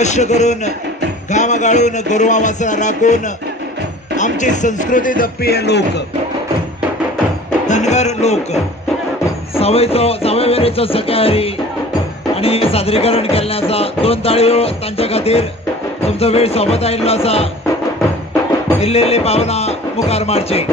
कष्ट करून घाम गाळून गरुवा वासरा राखून आमची संस्कृती जपी हे लोक धनगर लोक सावयवेरेचो सकाळी आणि सादरीकरण केल्ल्याचा 2 ताळयो तांच्या खातीर तुमचो वेळ सोबत आयिल्लो आसा इल्ली भावना मुखार मारची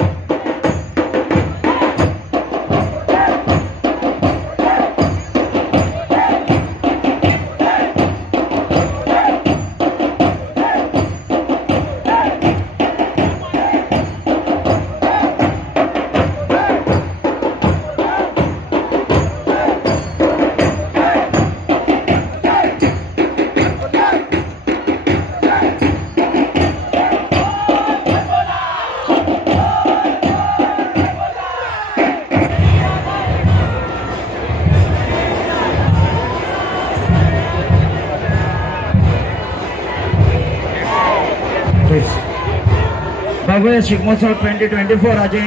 बघूया शिगमोत्सव 2024 हाचे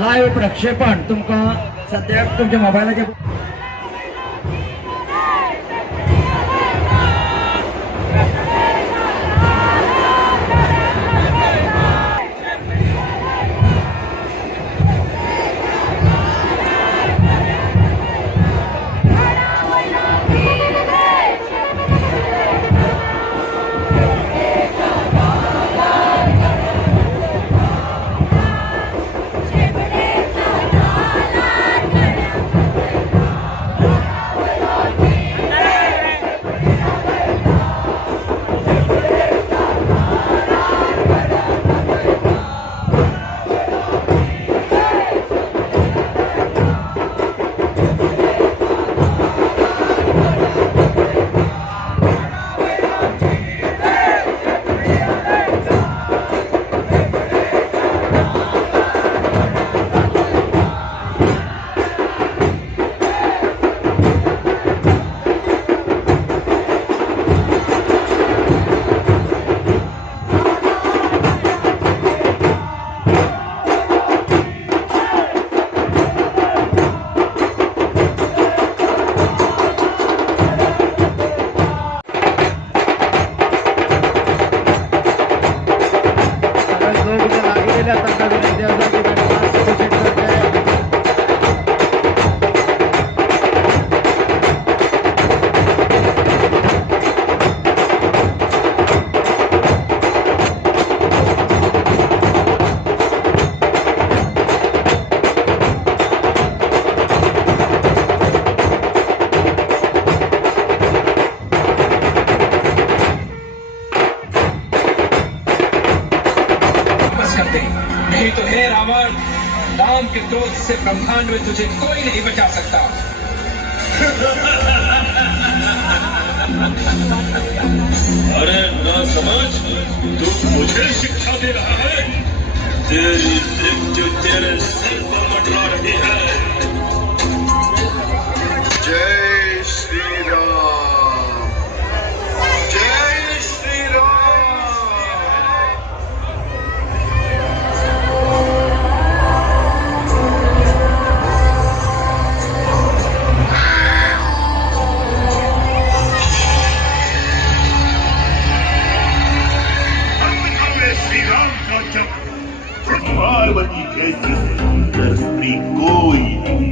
लाईव्ह प्रक्षेपण तुमकां सद्याक तुमच्या मोबायलाचेर नहीं तो हे रावण, राम के क्रोध से ब्रह्मांड में तुझे कोई नहीं बचा सकता। अरे ना समझ, तू मुझे शिक्षा दे रहा है। तेरी मृत्यु तेरे सिर पर मंडरा रही है। जय श्री राम, जय श्री राम। पार्वती जैसी सुंदर स्त्री कोई नहीं।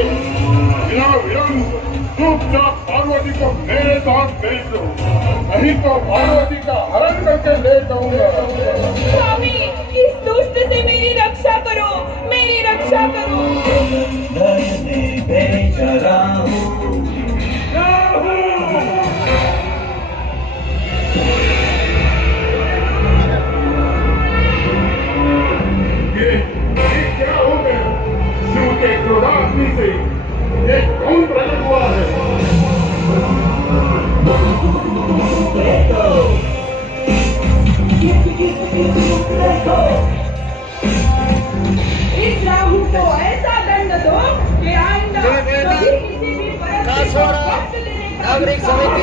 बिना विलंब चुपचाप पार्वती को मेरे साथ भेज दो, नहीं तो पार्वती का हरण करके ले जाऊंगा। स्वामी, इस दुष्ट से मेरी रक्षा करो, मेरी रक्षा करो। ये क्या हो गया? शिव के क्रोधाग्नि से ये कौन प्रकट हुआ है? इस राहु को ऐसा दंड दो कि आइंदा कभी किसी भी परम देव को कष्ट देने का